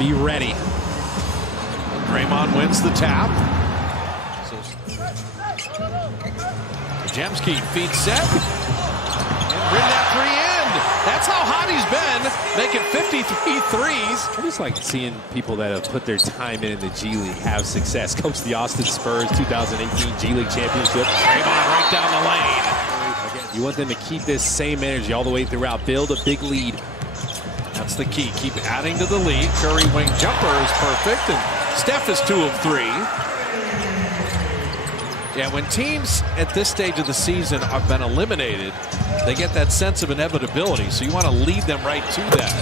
be ready. Draymond wins the tap. Jemski feed set. And bring that three in. That's how hot he's been, making 53 threes. I just like seeing people that have put their time in the G League have success. Coach the Austin Spurs 2018 G League Championship. Draymond right down the lane. You want them to keep this same energy all the way throughout. Build a big lead. That's the key. Keep adding to the lead. Curry wing jumper is perfect, and Steph is 2 of 3. Yeah, when teams at this stage of the season have been eliminated, they get that sense of inevitability. So you want to lead them right to that.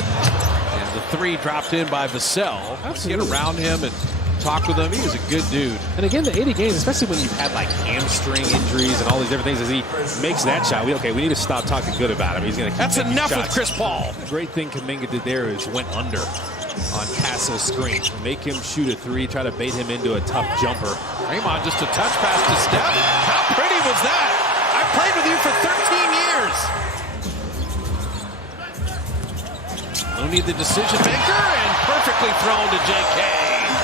And the 3 dropped in by Vassell. Get around him and talk with him. He is a good dude. And again, the 80 games, especially when you've had like hamstring injuries and all these different things, as he makes that shot, we need to stop talking good about him. He's going to keep That's enough shots. with Chris Paul. The great thing Kuminga did there is went under on Castle's screen. Make him shoot a 3, try to bait him into a tough jumper. Draymond just a touch pass to Steph. How pretty was that? I played with you for 13 years. Looney the decision maker and perfectly thrown to JK.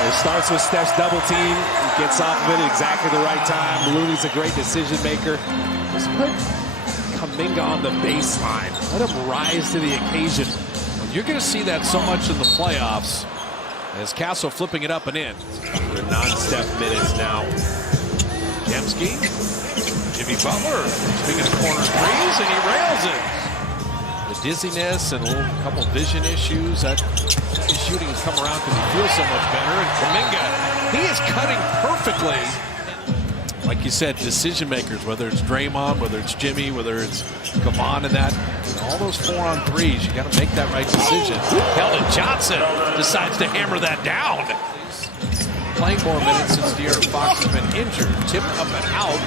It starts with Steph's double team. He gets off of it at exactly the right time. Looney's a great decision maker. Just put Kuminga on the baseline. Let him rise to the occasion. You're going to see that so much in the playoffs as Castle flipping it up and in. The non-Steph minutes now. Jemski, Jimmy Butler, swinging a corner threes, and he rails it. The dizziness and a couple vision issues, that his shooting has come around because he feels so much better. And Kuminga, he is cutting perfectly. Like you said, decision makers, whether it's Draymond, whether it's Jimmy, whether it's Kevon and that, all those 4-on-3s, you got to make that right decision. Keldon Johnson decides to hammer that down. Playing more minutes since De'Aaron Fox has been injured. Tipped up and out.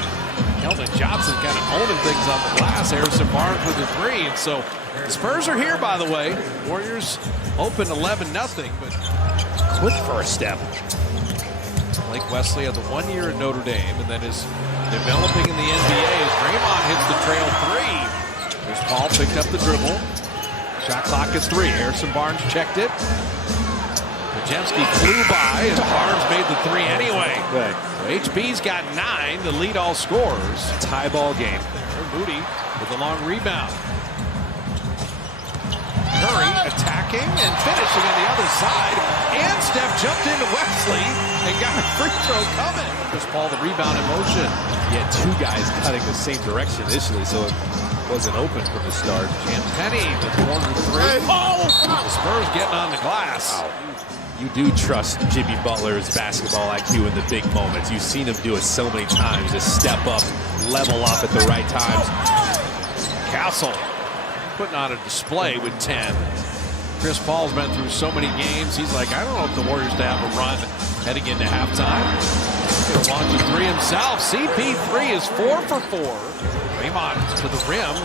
Keldon Johnson kind of owning things on the glass. Harrison Barnes with a 3. And so the Spurs are here, by the way. Warriors open 11-0, but Quick first step. Blake Wesley has a 1 year at Notre Dame and then is developing in the NBA as Draymond hits the trail 3. There's Paul, picked up the dribble. Shot clock is 3. Harrison Barnes checked it. Jemski flew by as Barnes made the 3 anyway. Good. So HB's got 9 to lead all scorers. Tie ball game. Moody with a long rebound. Curry attacking and finishing on the other side. And Steph jumped into Wesley and got a free throw coming. Chris Paul, the rebound in motion. He had 2 guys cutting the same direction initially, so it wasn't open from the start. Cam Penny with corner 3. Oh! The Spurs getting on the glass. Wow. You do trust Jimmy Butler's basketball IQ in the big moments. You've seen him do it so many times. Just step up, level up at the right times. Castle putting on a display with 10. Chris Paul's been through so many games. He's like, I don't know if the Warriors to have a run heading into halftime. He'll launch a 3 himself. CP3 is 4 for 4. Draymond to the rim.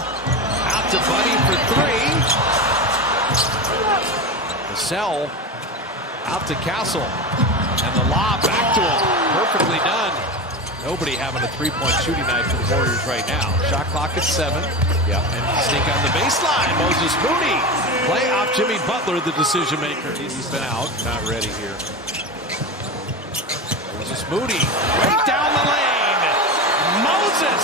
Out to Buddy for 3. Vassell out to Castle. And the lob back to him. Perfectly done. Nobody having a 3-point shooting night for the Warriors right now. Shot clock at 7. Yeah. And sneak on the baseline. Moses Moody. Play off Jimmy Butler, the decision maker. He's been out. Not ready here. Moses Moody. Right down the lane. Moses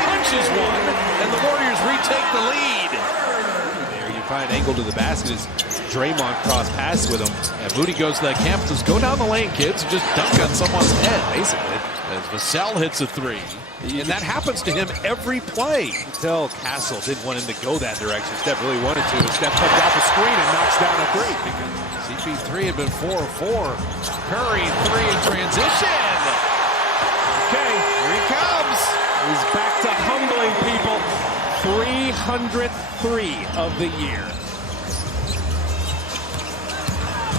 punches one. And the Warriors retake the lead. There you find angle to the basket as Draymond cross pass with him. And Moody goes to that camp. Says, go down the lane, kids. Just dunk on someone's head, Basically. as Vassell hits a 3. And that happens to him every play. You can tell Castle didn't want him to go that direction. Steph really wanted to. And Steph comes off the screen and knocks down a 3. CP3 had been 4 of 4. Curry 3 in transition. Okay. Here he comes. He's back to humbling people. 303 of the year.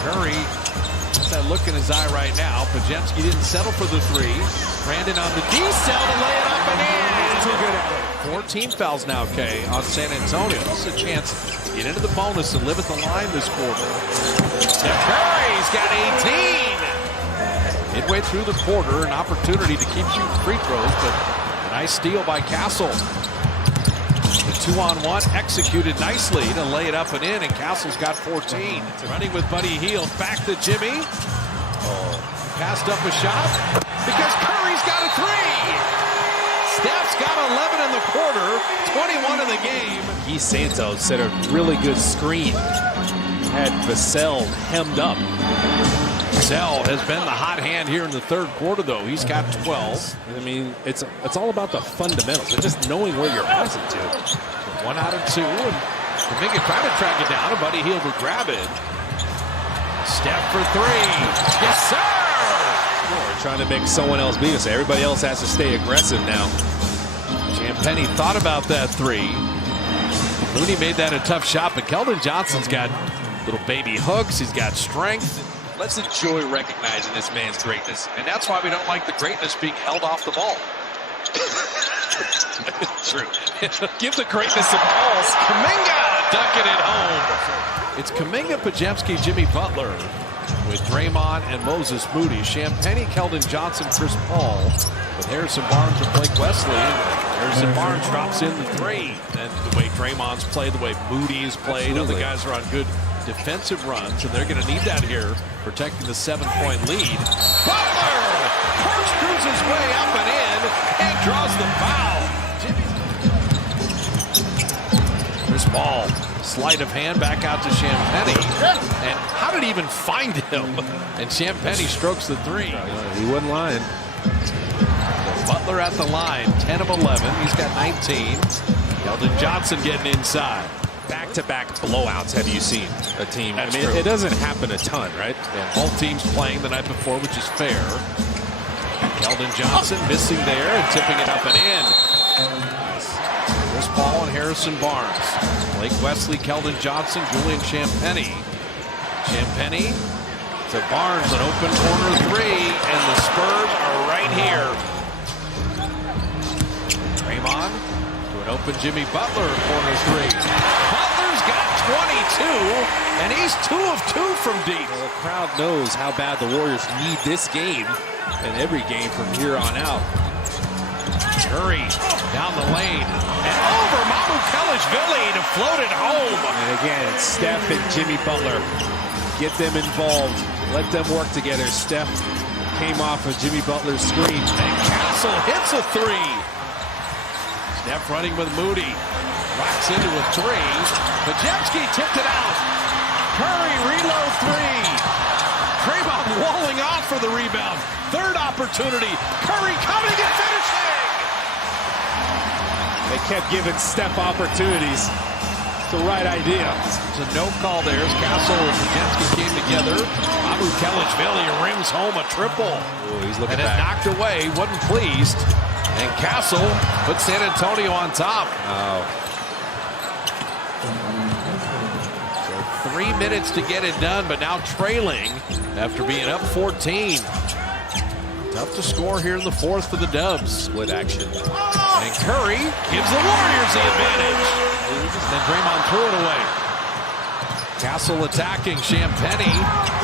Curry, what's that look in his eye right now? Pajemski didn't settle for the 3. Brandon on the D-cell to lay it up and in. Too good at it. 14 fouls now, Kay, on San Antonio. This is a chance to get into the bonus and live at the line this quarter. Steph Curry's got 18. Midway through the quarter, an opportunity to keep shooting free throws, but a nice steal by Castle. 2-on-1 executed nicely to lay it up and in, and Castle's got 14. Running with Buddy Hield, back to Jimmy. Passed up a shot because Curry's got a three. Steph's got 11 in the quarter, 21 in the game. Guy Santos set a really good screen. Had Vassell hemmed up. Vassell has been the hot hand here in the third quarter, though. He's got 12. I mean, it's all about the fundamentals. It's just knowing where you're passing to. 1 out of 2, and Kuminga tried to track it down, and Buddy Hield would grab it. Steph for 3. Yes, sir! We're trying to make someone else beat us. Everybody else has to stay aggressive now. Champagnie thought about that 3. Looney made that a tough shot, but Keldon Johnson's got little baby hooks. He's got strength. Let's enjoy recognizing this man's greatness. And that's why we don't like the greatness being held off the ball. True. Give the greatness some balls. Kuminga ducking it home. It's Kuminga, Podziemski, Jimmy Butler with Draymond and Moses Moody. Champagnie, Keldon Johnson, Chris Paul with Harrison Barnes and Blake Wesley. Harrison Barnes drops in the 3. And the way Draymond's played, the way Moody's played, other guys are on good defensive runs, and they're going to need that here, protecting the 7-point lead. Butler corkscrews his way up and in and draws the foul. Chris Paul, sleight of hand back out to Champagnie. And how did he even find him? And Champagnie strokes the 3. He wasn't lying. Butler at the line, 10 of 11. He's got 19. Keldon Johnson getting inside. Back-to-back blowouts have you seen a team? That's I mean, true. it doesn't happen a ton, right? Yeah, both teams playing the night before, which is fair. Keldon Johnson missing there and tipping it up and in. Chris Paul and Harrison Barnes. Blake Wesley, Keldon Johnson, Julian Champagnie. Champagnie to Barnes, an open corner 3, and the Spurs are right here. Draymond to an open Jimmy Butler, corner 3. Butler's got 22, and he's 2 of 2 from deep. Well, the crowd knows how bad the Warriors need this game and every game from here on out. Curry down the lane and over Mamukelashvili to float it home. And again, it's Steph and Jimmy Butler. Get them involved. Let them work together. Steph came off of Jimmy Butler's screen. And Castle hits a 3. Steph running with Moody. Rocks into a 3. Podziemski tipped it out. Curry reload 3. Draymond walling off for the rebound. Third opportunity. Curry coming and finishing. They kept giving Steph opportunities. It's the right idea. It's a no call there as Castle and Podziemski came together. Mamukelashvili rims home a triple. Ooh, he's looking and back. it knocked away. Wasn't pleased. And Castle put San Antonio on top. Oh. So 3 minutes to get it done, but now trailing after being up 14. Tough to score here in the fourth for the Dubs. Split action. And Curry gives the Warriors the advantage. And then Draymond threw it away. Castle attacking Champagnie.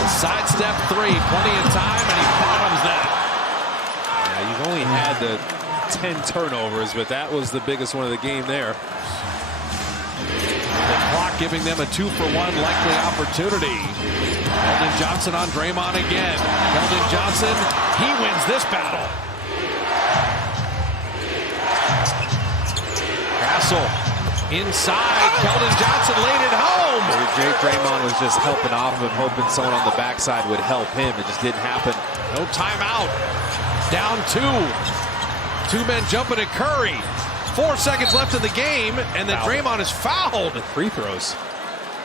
Sidestep 3, plenty of time, and he bottoms that. Yeah, you've only had the 10 turnovers, but that was the biggest one of the game there. The clock giving them a 2-for-1 likely opportunity. Keldon Johnson on Draymond again. Keldon Johnson, he wins this battle. Castle inside. Keldon Johnson laid it home. Draymond was just helping off of him, hoping someone on the backside would help him. It just didn't happen. No timeout. Down 2. 2 men jumping at Curry. 4 seconds left in the game, and then Draymond is fouled. Free throws.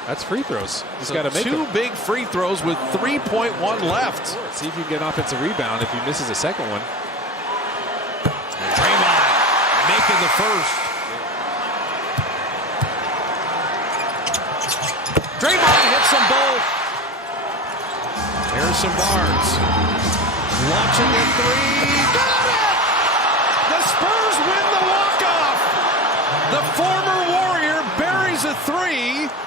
That's free throws. He's So got to make 2 them. big free throws with 3.1 left. See if you can get an offensive rebound if he misses a second one. And Draymond making the first. Draymond hits them both. Harrison Barnes launching a 3. Got it! The Spurs win the walk-off. The former